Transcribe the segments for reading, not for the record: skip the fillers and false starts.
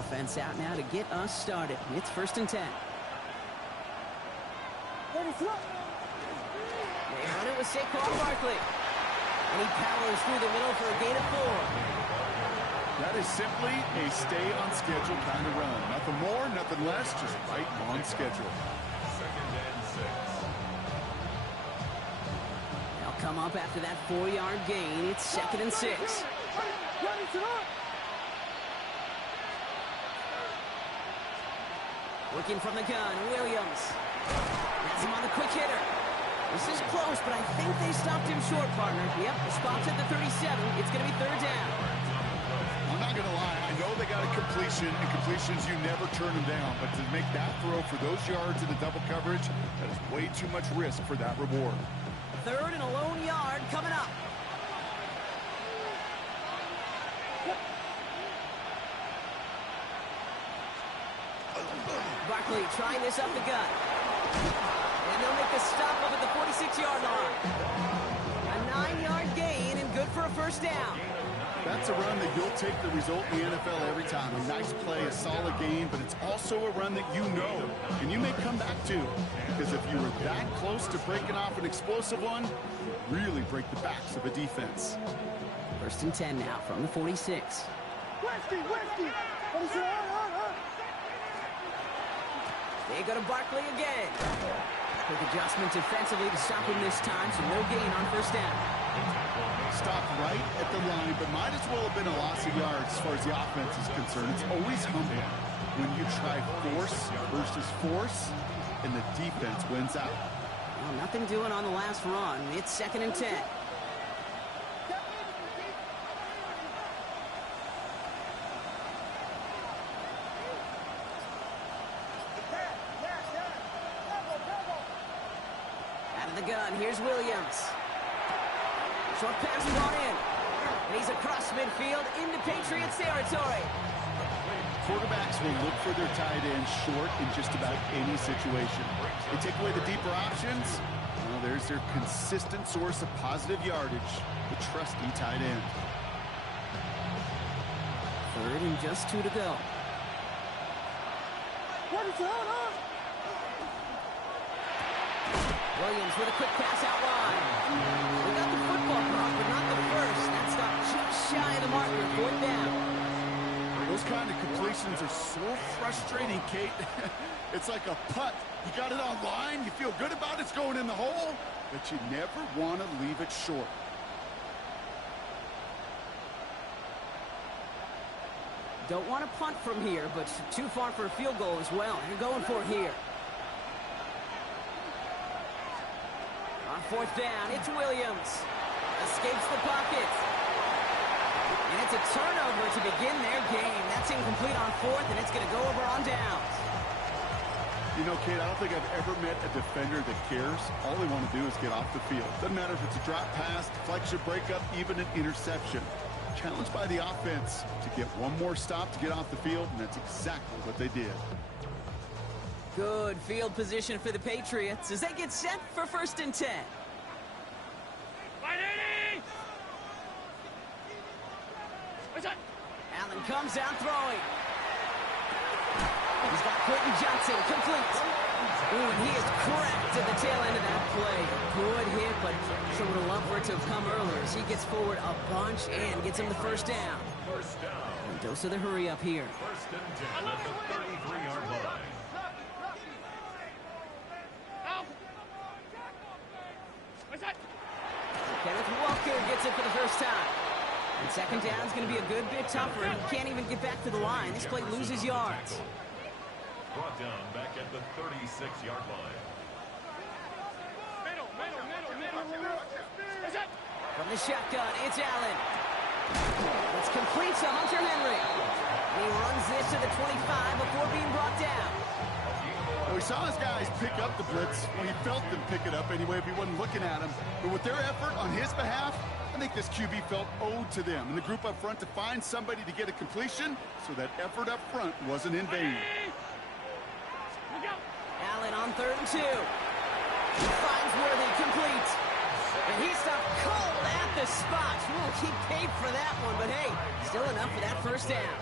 offense out now to get us started. It's 1st and 10. They run it with Saquon Barkley. And he powers through the middle for a gain of 4. That is simply a stay-on-schedule kind of run. Nothing more, nothing less, just right on schedule. 2nd and 6. They'll come up after that 4-yard gain. It's 2nd and 6. Working from the gun, Williams. Has him on the quick hitter. This is close, but I think they stopped him short, partner. Yep, the spot's at the 37. It's going to be 3rd down. I'm not going to lie. I know they got a completion, and completions, you never turn them down. But to make that throw for those yards in the double coverage, that is way too much risk for that reward. 3rd and a lone yard coming up. Barkley trying this up the gut. And they'll make the stop up at the 46-yard line. A 9-yard gain and good for a 1st down. That's a run that you'll take the result in the NFL every time. A nice play, a solid game, but it's also a run that you know, and you may come back to. Because if you were that close to breaking off an explosive one, you really break the backs of a defense. 1st and 10 now from the 46. They go to Barkley again. Quick adjustment defensively to stop him this time, so no gain on 1st down. Stopped right at the line, but might as well have been a loss of yards as far as the offense is concerned. It's always humbling when you try force versus force, and the defense wins out. Well, nothing doing on the last run. It's 2nd and 10. Out of the gun, here's Williams. Short pass brought in. And he's across midfield into Patriots territory. Quarterbacks will look for their tight end short in just about any situation. They take away the deeper options. Well, there's their consistent source of positive yardage, the trusty tight end. 3rd and just 2 to go. Williams with a quick pass out wide. We got the football block, but not the first. That stopped just shy of the marker. 4th down. Those kind of completions are so frustrating, Kate. It's like a putt. You got it on line, you feel good about it's going in the hole, but you never want to leave it short. Don't want to punt from here, but too far for a field goal as well. You're going for it here. On 4th down, it's Williams. Escapes the pocket. And it's a turnover to begin their game. That's incomplete on 4th, and it's going to go over on downs. You know, Kate, I don't think I've ever met a defender that cares. All they want to do is get off the field. Doesn't matter if it's a drop pass, deflection, breakup, even an interception. Challenged by the offense to get one more stop to get off the field, and that's exactly what they did. Good field position for the Patriots as they get set for 1st and 10. Allen comes out throwing. He's got Quentin Johnson complete. Ooh, and he is cracked at the tail end of that play. Good hit, but sure would have loved for it to have come earlier as he gets forward a bunch and gets him the 1st down. And dose of the hurry up here. 1st and 10 at the 33-yard line. Kenneth Walker gets it for the 1st time. And 2nd down is going to be a good bit tougher. He can't even get back to the line. This play loses yards. Brought down back at the 36-yard line. From the shotgun, it's Allen. It's complete to Hunter Henry. He runs this to the 25 before being brought down. Well, we saw his guys pick up the blitz. Well, he felt them pick it up anyway if he wasn't looking at him. But with their effort on his behalf, I think this QB felt owed to them and the group up front to find somebody to get a completion, so that effort up front wasn't in vain. Allen on 3rd and 2. He finds Worthy complete. And he stopped cold at the spot. We'll keep paid for that one, but hey, still enough for that 1st down.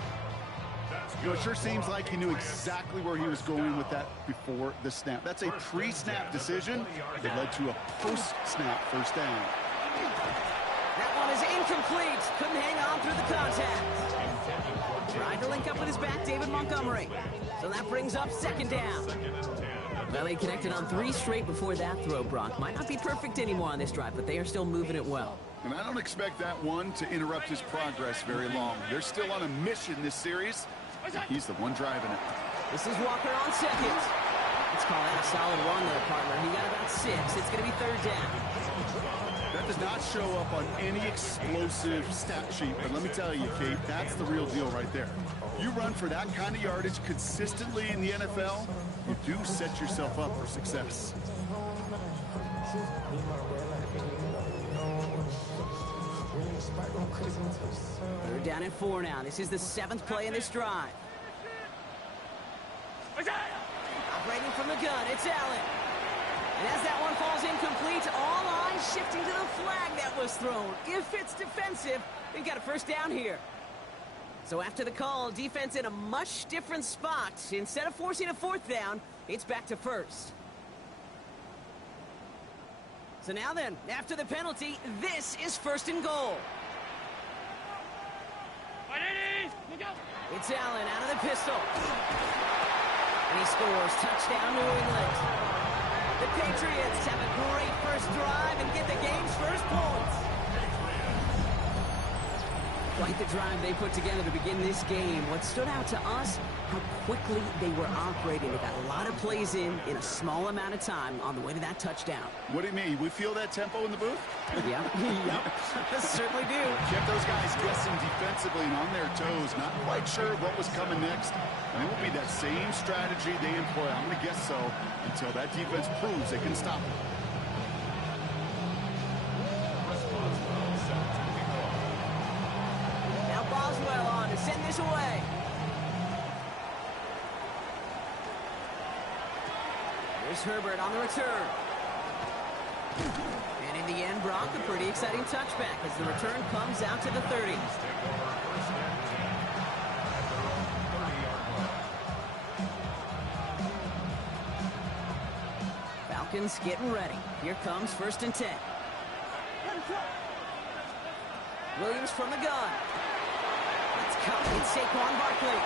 That's You know, it sure seems like he knew exactly where he was going with that before the snap. That's a pre-snap decision that led to a post-snap first down. That one is incomplete. Couldn't hang on through the contact. Tried to link up with his back, David Montgomery. So that brings up second down. Well, they connected on 3 straight before that throw, Brock. Might not be perfect anymore on this drive, but they are still moving it well. And I don't expect that one to interrupt his progress very long. They're still on a mission this series. He's the one driving it. This is Walker on second. Let's call that a solid run there, partner. He got about 6. It's going to be third down. That does not show up on any explosive stat sheet, but let me tell you, Kate, that's the real deal right there. You run for that kind of yardage consistently in the NFL, you do set yourself up for success. They're down at 4 now. This is the 7th play in this drive. Operating from the gun, it's Allen. And as that one falls incomplete, all eyes shifting to the flag that was thrown. If it's defensive, we've got a first down here. So after the call, defense in a much different spot. Instead of forcing a 4th down, it's back to first. So now then, after the penalty, this is 1st and goal. It's Allen out of the pistol. And he scores. Touchdown, New England. The Patriots have a great first drive and get the game's first points. Quite the drive they put together to begin this game. What stood out to us, how quickly they were operating. They got a lot of plays in a small amount of time on the way to that touchdown. What do you mean? We feel that tempo in the booth? Yeah, yep. Certainly do. Kept those guys guessing defensively and on their toes, not quite sure what was coming next. And it will be that same strategy they employ, I'm going to guess so, until that defense proves they can stop it. Now Boswell on to send this away. Here's Herbert on the return. And in the end, Brock, a pretty exciting touchback as the return comes out to the 30. Falcons getting ready. Here comes 1st and 10. Williams from the gun. It's cut. It's Saquon Barkley.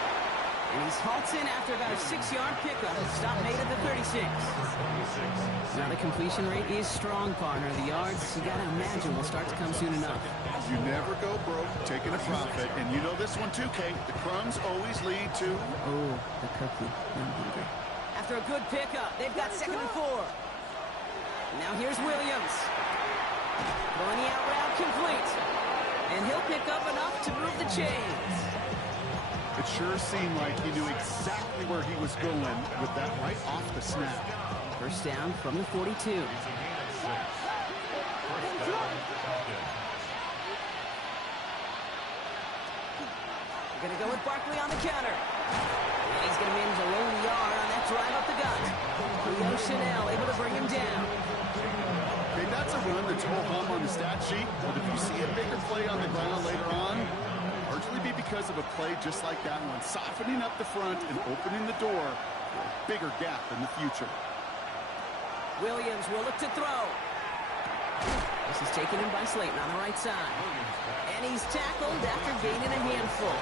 And he's halted after about a 6-yard pickup. Stop made at the 36. Now the completion rate is strong, partner. The yards, you got to imagine, will start to come soon enough. You never go broke taking a profit. And you know this one too, Kate. The crumbs always lead to... Oh, the cookie. I'm hungry. After a good pickup, they've got 2nd and 4. Now here's Williams. Throwing the out route complete. And he'll pick up enough to move the chains. It sure seemed like he knew exactly where he was going with that right off the snap. First down from the 42. Going to go with Barkley on the counter. And he's going to manage a low yard on that drive up the gut. Leo Chanel able to bring him down. Okay, that's a run that's ho-hum on the stat sheet, but if you see a bigger play on the ground later on, largely be because of a play just like that one, softening up the front and opening the door for a bigger gap in the future. Williams will look to throw. This is taken in by Slayton on the right side. And he's tackled after gaining a handful.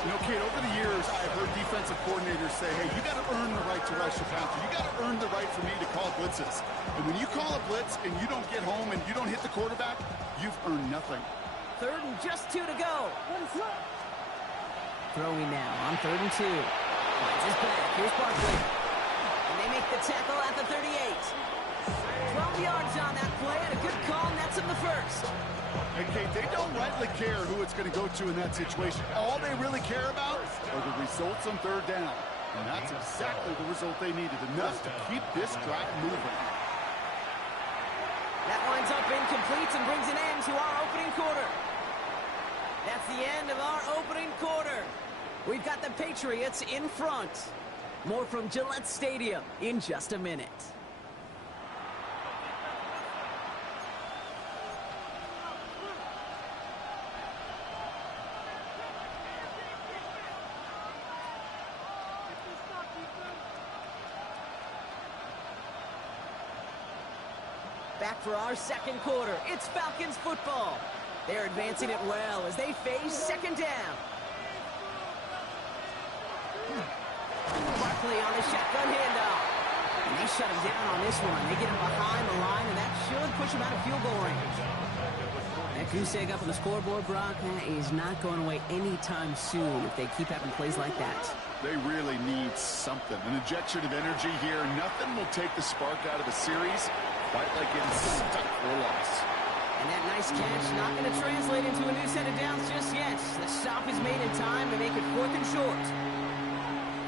You know, Kate, over the years, I've heard defensive coordinators say, hey, you got to earn the right to rush the passer. You got to earn the right for me to call blitzes. And when you call a blitz and you don't get home and you don't hit the quarterback, you've earned nothing. 3rd and just 2 to go. Throwing now on 3rd and 2. Finds his back. Here's Barkley. And they make the tackle at the 38. 12 yards on that play and a good call nets him the first. And Kate, they don't rightly care who it's going to go to in that situation. All they really care about are the results on 3rd down. And that's exactly the result they needed, enough to keep this drive moving. That winds up incomplete and brings an end to our opening quarter. That's the end of our opening quarter. We've got the Patriots in front. More from Gillette Stadium in just a minute. back for our second quarter. It's Falcons football. They're advancing it well as they face second down. Barkley on the shotgun handoff. And they shut him down on this one. They get him behind the line, and that should push him out of field goal range. That goose egg up on the scoreboard, Brock, is not going away anytime soon if they keep having plays like that. They really need something. An injection of energy here. Nothing will take the spark out of a series quite like getting stuck for a loss. And that nice catch not going to translate into a new set of downs just yet. The stop is made in time to make it 4th and short.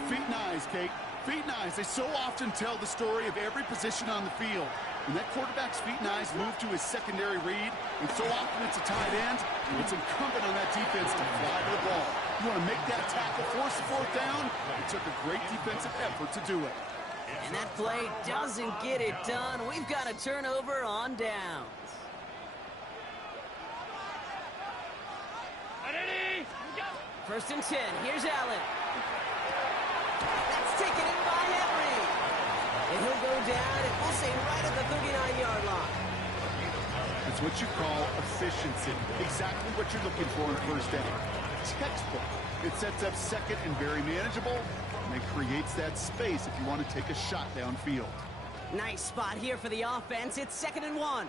Feet and eyes, Kate. Feet and eyes. They so often tell the story of every position on the field. When that quarterback's feet and eyes move to his secondary read, and so often it's a tight end, it's incumbent on that defense to fly to the ball. You want to make that tackle, force the 4th down. It took a great defensive effort to do it. And that play doesn't get it done. We've got a turnover on downs. First and 10. Here's Allen. That's taken in by Henry. And he'll go down, and we'll say right at the 39-yard line. It's what you call efficiency. Exactly what you're looking for in first down. Textbook. It sets up second and very manageable, and it creates that space if you want to take a shot downfield. Nice spot here for the offense. It's 2nd and 1.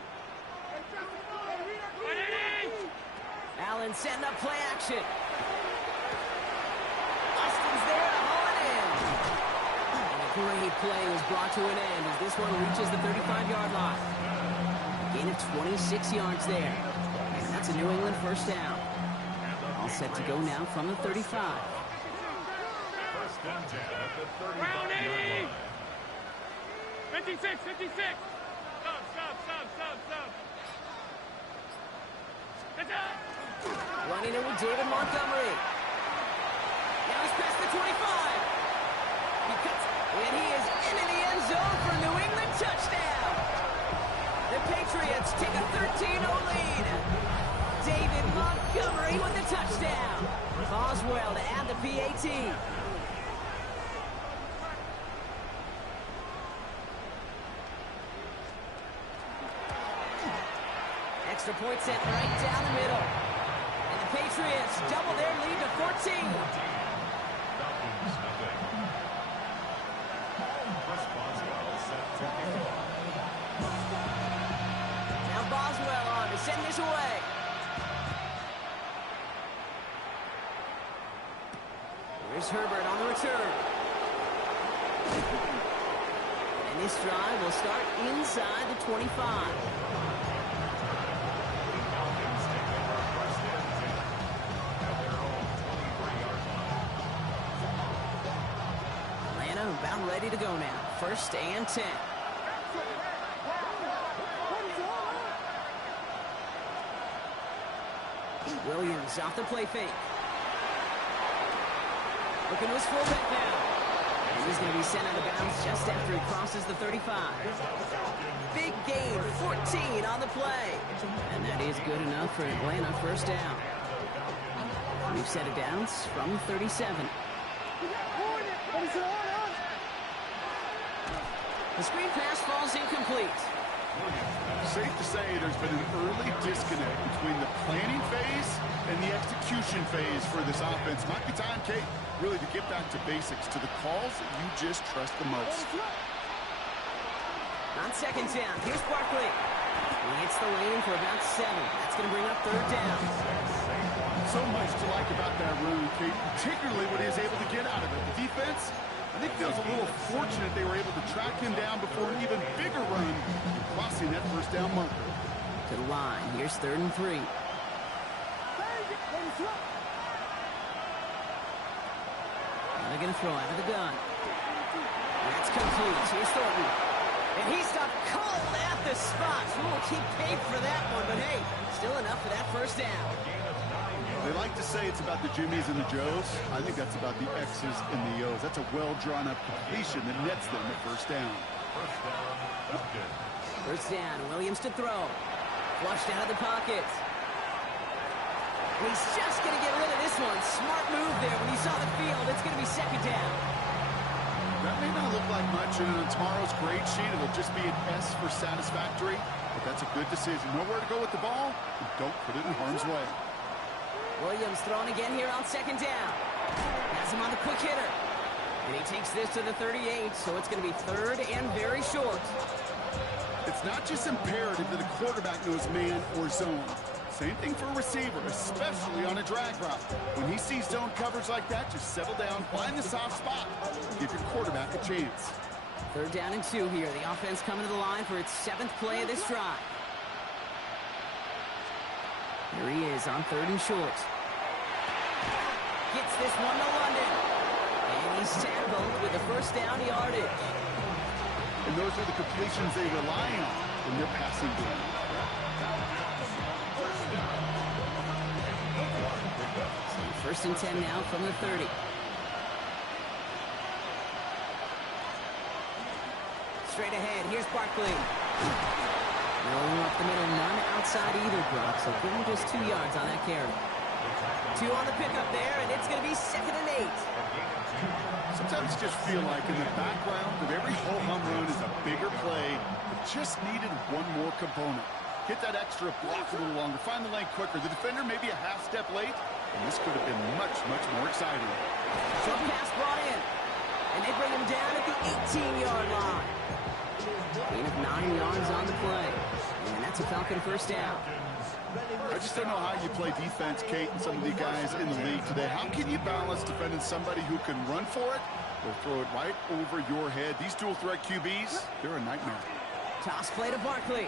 Allen setting up play action. Austin's there to haul it in. And a great play was brought to an end as this one reaches the 35-yard line. Gain of 26 yards there. And that's a New England first down. All set to go now from the 35. First and 10 at the 35-yard line. 56, 56. Stop. Running in with David Montgomery. Now he's past the 25. He cuts, and he is into the end zone for a New England touchdown. The Patriots take a 13-0 lead. David Montgomery with the touchdown. Boswell to add the PAT. Extra point sent right down the middle. And the Patriots double their lead to 14. Falcons nothing. Chris Boswell set to kick off. Now Boswell on to send this away. Here's Herbert on the return. And this drive will start inside the 25. About ready to go now. 1st and 10. Williams off the play fake. Looking to his fullback now. And he's going to be sent out of bounds just after he crosses the 35. Big gain, 14 on the play. And that is good enough for Atlanta first down. New set of downs from the 37. The screen pass falls incomplete. Safe to say there's been an early disconnect between the planning phase and the execution phase for this offense. Might be time, Kate, really to get back to basics, to the calls that you just trust the most. On 2nd down, here's Barkley. He hits the lane for about 7. That's going to bring up 3rd down. So much to like about that run, Kate, particularly what he is able to get out of it. The defense, I think, feels a little fortunate they were able to track him down before an even bigger run, crossing that first down marker. To the line. Here's 3rd and 3. They're going to throw out of the gun. That's complete. Here's Thornton. And he stopped cold at the spot. We'll keep paid for that one, but hey, still enough for that first down. They like to say it's about the Jimmies and the Joes. I think that's about the X's and the O's. That's a well-drawn-up completion that nets them the first down. First down, Falcons. First down, Williams to throw. Flushed out of the pocket. And he's just going to get rid of this one. Smart move there. When he saw the field, it's going to be 2nd down. That may not look like much, and on tomorrow's grade sheet, it'll just be an S for satisfactory, but that's a good decision. Nowhere to go with the ball, and don't put it in harm's way. Williams throwing again here on second down. Has him on the quick hitter. And he takes this to the 38, so it's going to be third and very short. It's not just imperative that a quarterback knows man or zone. Same thing for a receiver, especially on a drag route. When he sees zone coverage like that, just settle down, find the soft spot, give your quarterback a chance. Third down and 2 here. The offense coming to the line for its 7th play of this drive. Here he is on third and short. Gets this one to London. And he's tackled with the first down yardage. And those are the completions they rely on in their passing game. So first and 10 now from the 30. Straight ahead, here's Barkley. No up the middle, none outside either, Brock, so give him just 2 yards on that carry. 2 on the pickup there, and it's going to be 2nd and 8. Sometimes you just feel like in the background of every ho-hum run is a bigger play that just needed one more component. Get that extra block a little longer, find the lane quicker. The defender may be a half step late, and this could have been much, much more exciting. Short pass brought in, and they bring him down at the 18-yard line. Gain of 9 yards on the play, and that's a Falcon first down. I just don't know how you play defense, Kate, and some of the guys in the league today. How can you balance defending somebody who can run for it or throw it right over your head? These dual threat QBs, they're a nightmare. Toss play to Barkley.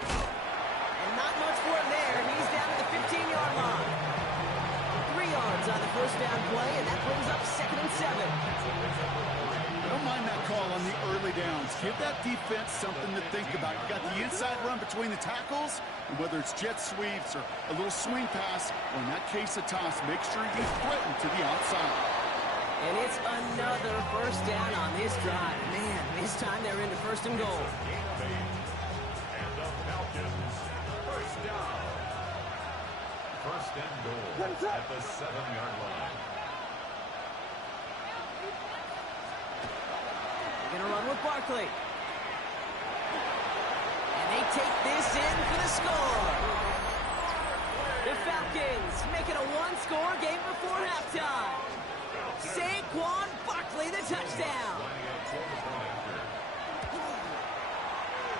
And not much for him there. He's down to the 15-yard line. 3 yards on the first down play, and that brings up 2nd and 7. I don't mind that call on the early downs. Give that defense something to think about. You got the inside run between the tackles, and whether it's jet sweeps or a little swing pass, or in that case a toss, make sure you threaten to the outside. And it's another first down on this drive. Man, this time they're into 1st and goal. And the Falcons, first down. 1st and goal at the 7-yard line. Gonna run with Barkley. And they take this in for the score. The Falcons make it a 1-score game before halftime. Saquon Barkley, the touchdown.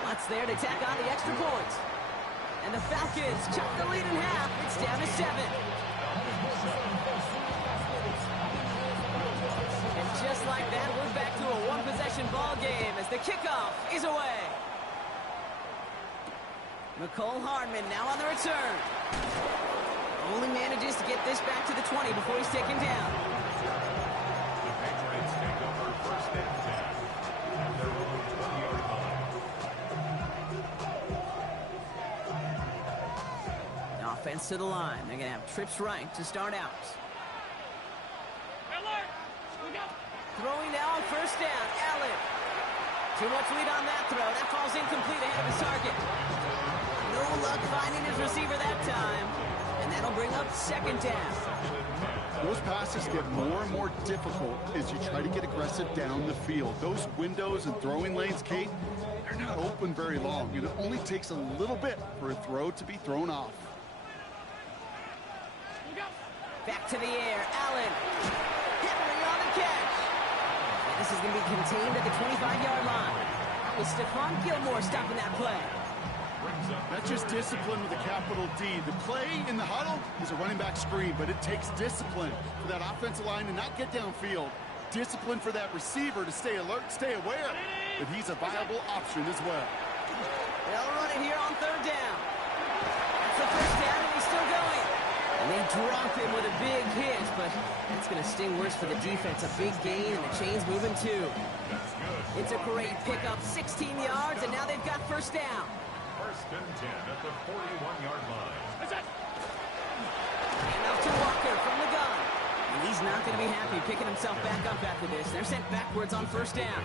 Lots there to tack on the extra point. And the Falcons chop the lead in half. It's down to 7. And just like that, we're back to a one-possession ball game as the kickoff is away. Mecole Hardman now on the return. Only manages to get this back to the 20 before he's taken down. The Patriots take over 1st and 10 at their own 20-yard line. Offense to the line. They're going to have trips right to start out. Throwing now on 1st down. Allen. Too much lead on that throw. That falls incomplete ahead of his target. No luck finding his receiver that time. And that'll bring up 2nd down. Those passes get more and more difficult as you try to get aggressive down the field. Those windows and throwing lanes, Kate, they're not open very long. And it only takes a little bit for a throw to be thrown off. Back to the air. Allen. Henry on the catch. And this is going to be contained at the 25-yard line. That was Stephon Gilmore stopping that play. That's just discipline with a capital D. The play in the huddle is a running back screen, but it takes discipline for that offensive line to not get downfield. Discipline for that receiver to stay alert, stay aware that he's a viable option as well. They'll run it here on 3rd down. That's the 1st down, and he's still going. And they drop him with a big hit, but that's going to sting worse for the defense. A big gain, and the chain's moving too. It's a great pickup, 16 yards, and now they've got 1st down. 1st and 10 at the 41-yard line. Enough to Walker from the gun. And he's not going to be happy picking himself back up after this. They're sent backwards on first down.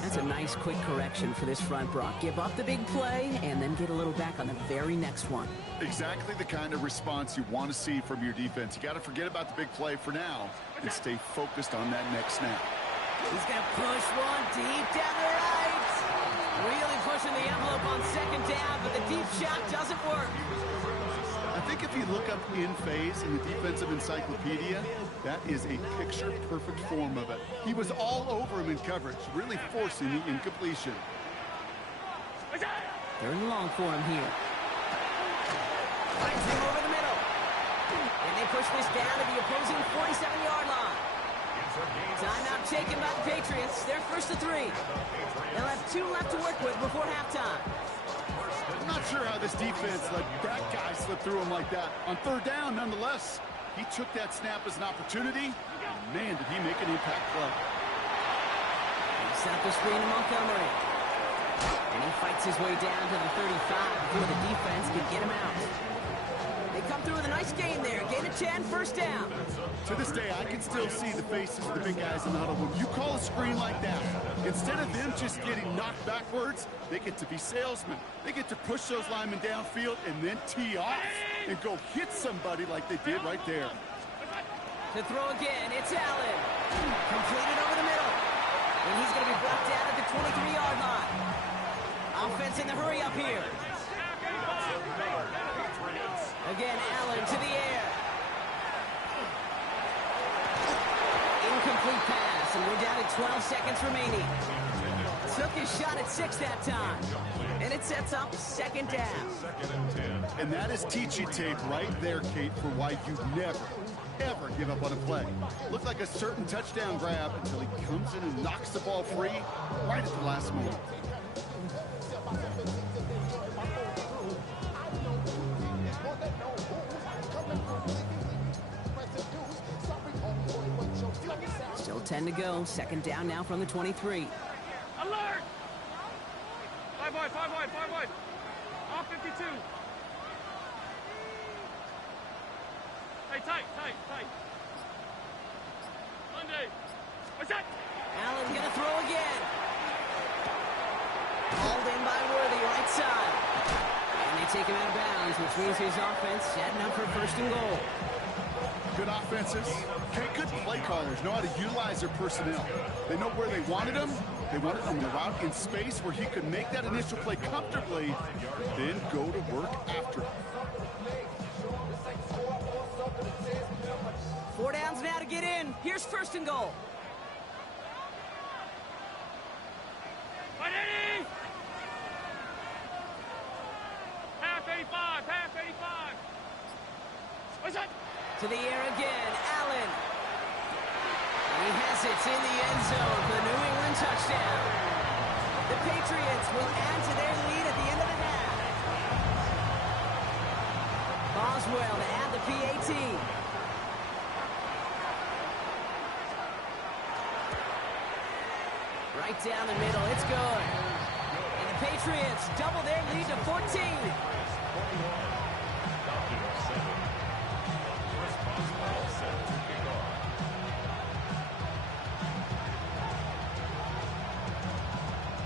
That's a nice quick correction for this front, Brock. Give up the big play and then get a little back on the very next one. Exactly the kind of response you want to see from your defense. You got to forget about the big play for now and stay focused on that next snap. He's going to push one deep down the right. Really pushing the envelope on second down, but the deep shot doesn't work. I think if you look up in phase in the defensive encyclopedia, that is a picture-perfect form of it. He was all over him in coverage, really forcing the incompletion. Third and long for him here. Finds him over the middle. And they push this down to the opposing 47-yard line. Timeout taken by the Patriots. They're first to 3. They'll have 2 left to work with before halftime. I'm not sure how this defense let that guy slip through him like that. On third down, nonetheless, he took that snap as an opportunity. And man, did he make an impact play. He set up the screen to Montgomery. And he fights his way down to the 35 before the defense can get him out. They come through with a nice gain there. Gain of 10, first down. To this day, I can still see the faces of the big guys in the huddle. When you call a screen like that, instead of them just getting knocked backwards, they get to be salesmen. They get to push those linemen downfield and then tee off and go hit somebody like they did right there. To throw again, it's Allen. Completed over the middle. And he's going to be brought down at the 23-yard line. Offense in the hurry up here. Again, Allen to the air. Incomplete pass, and we're down to 12 seconds remaining. Took his shot at 6 that time. And it sets up second down. And that is teaching tape right there, Kate, for why you never, ever give up on a play. Looked like a certain touchdown grab until he comes in and knocks the ball free right at the last moment. Still 10 to go. Second down now from the 23. Alert! 5 wide, 5 wide, 5 wide. Off 52. Hey, tight. Monday. What's that? Allen gonna throw again. Hauled in by Worthy, right side. And they take him out of bounds, which means his offense setting up for first and goal. Good offenses. Okay, good play callers know how to utilize their personnel. They know where they wanted him. They wanted him to route in space where he could make that initial play comfortably, then go to work after. 4 downs now to get in. Here's first and goal. Half 85. What's that? To the air again, Allen. And he has it in the end zone for the New England touchdown. The Patriots will add to their lead at the end of the half. Boswell to add the PAT. Right down the middle, it's good. And the Patriots double their lead to 14.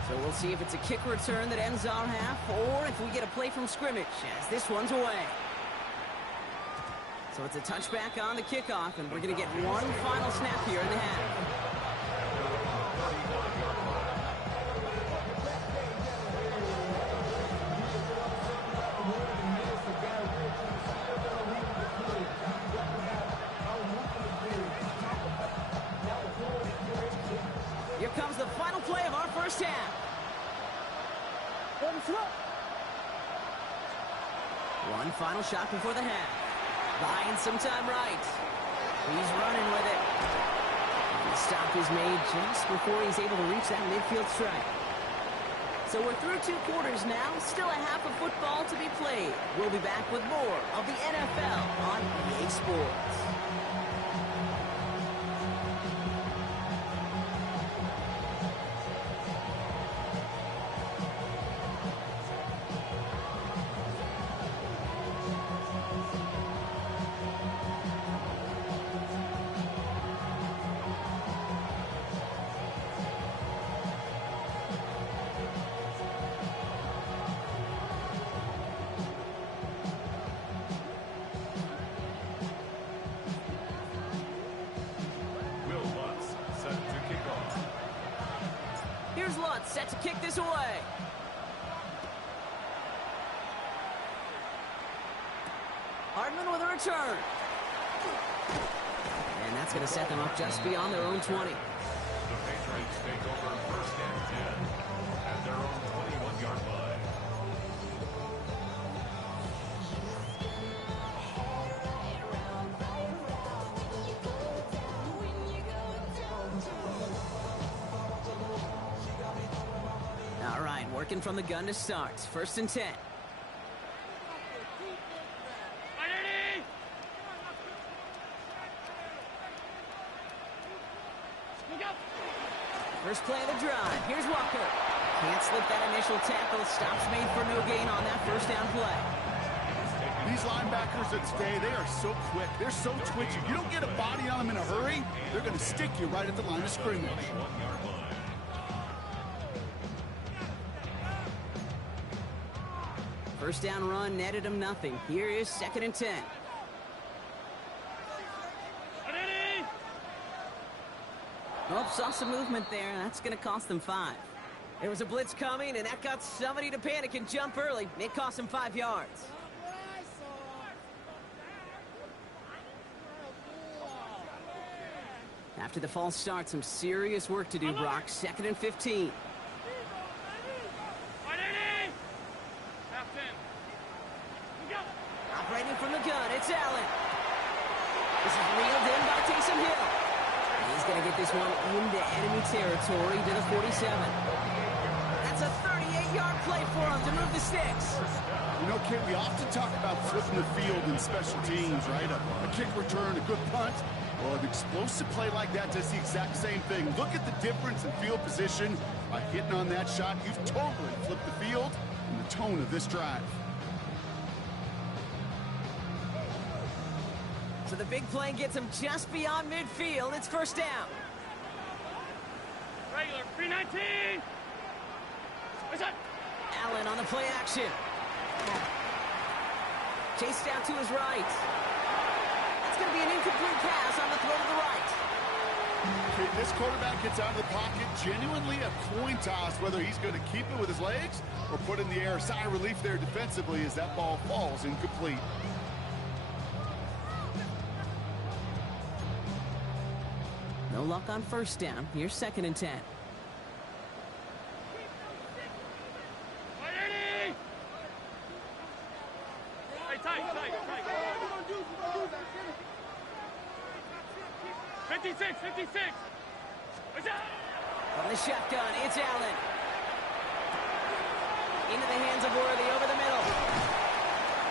So we'll see if it's a kick return that ends our half, or if we get a play from scrimmage, as this one's away. So it's a touchback on the kickoff, and we're going to get one final snap here in the half. Here comes the final play of our first half. One final shot before the half. Buying some time right. He's running with it. The stop is made just before he's able to reach that midfield strike. So we're through 2 quarters now. Still a half of football to be played. We'll be back with more of the NFL on EA Sports. set to kick this away. Hardman with a return. And that's going to set them up just beyond their own 20. The Patriots take over first and 10 at their own 21-yard line. All right, working from the gun to start. First and 10. First play of the drive. Here's Walker. Can't slip that initial tackle. Stops made for no gain on that first down play. These linebackers that stay, they are so quick. They're so twitchy. You don't get a body on them in a hurry, they're going to stick you right at the line of scrimmage. First down run netted him nothing. Here is second and 10. Oh, saw some movement there. That's going to cost them 5. There was a blitz coming, and that got somebody to panic and jump early. It cost them 5 yards. After the false start, some serious work to do, Brock. Second and 15. Operating from the gun, it's Allen. This is reeled in by Taysom Hill. He's going to get this one into enemy territory to the 47. That's a 38-yard play for him to move the sticks. You know, Kit, we often talk about flipping the field in special teams, right? A kick return, a good punt. Well, an explosive play like that does the exact same thing. Look at the difference in field position. By hitting on that shot, you've totally flipped the field and the tone of this drive. So the big play gets him just beyond midfield. It's first down. Regular, 319. What's that? Allen on the play action. Chased out to his right. That's going to be an incomplete pass on the throw to the right. Okay, this quarterback gets out of the pocket, genuinely a coin toss, whether he's going to keep it with his legs or put it in the air. Sigh of relief there defensively as that ball falls incomplete. No luck on first down. Here's second and 10. Hey, tight. 56. What's that? From the shotgun, it's Allen. Into the hands of Worthy over the middle.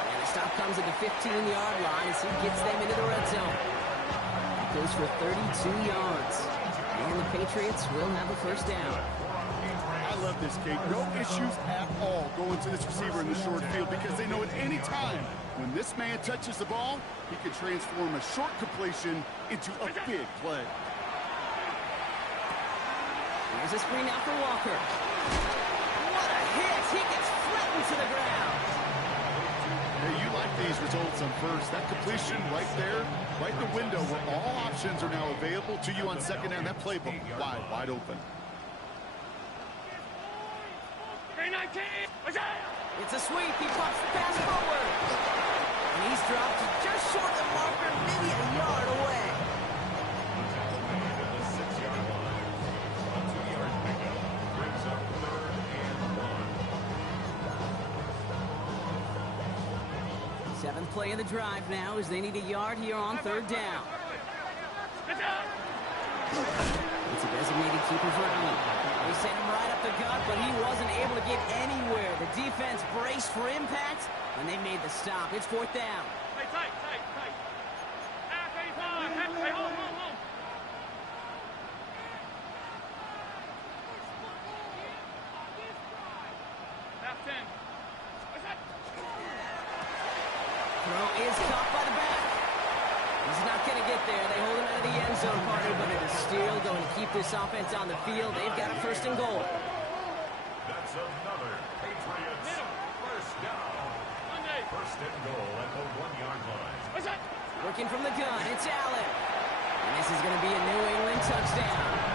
And the stop comes at the 15-yard line as he gets them into the red zone. Goes for 32 yards. And the Patriots will have a first down. I love this, Kate. No issues at all going to this receiver in the short field because they know at any time when this man touches the ball, he can transform a short completion into a big play. Here's a screen out for Walker. What a hit! He gets flattened to the ground. Hey, you like these results on first. That completion right there, right in the window where all options are now available to you on second down. That playbook wide open. It's a sweep. He pops the pass forward. And he's dropped just short of the marker, maybe a yard away. The 6-yard line. A 2-yard pickup brings up third and 1. Seventh play of the drive now as they need a yard here on third down. It's a designated keeper for Allen. They sent him right up the gut, but he wasn't able to get anywhere. The defense braced for impact, and they made the stop. It's fourth down. Hey, tight. Half 85. Hey, hold. Half 10. What's that? Throw is caught by the back. He's not going to get there. They hold him out of the end zone, partner, but it is still going to keep this offense on the field. They've got a first and goal. That's another Patriots first down. First and goal at the 1-yard line. What's that? Working from the gun, it's Allen. And this is going to be a New England touchdown.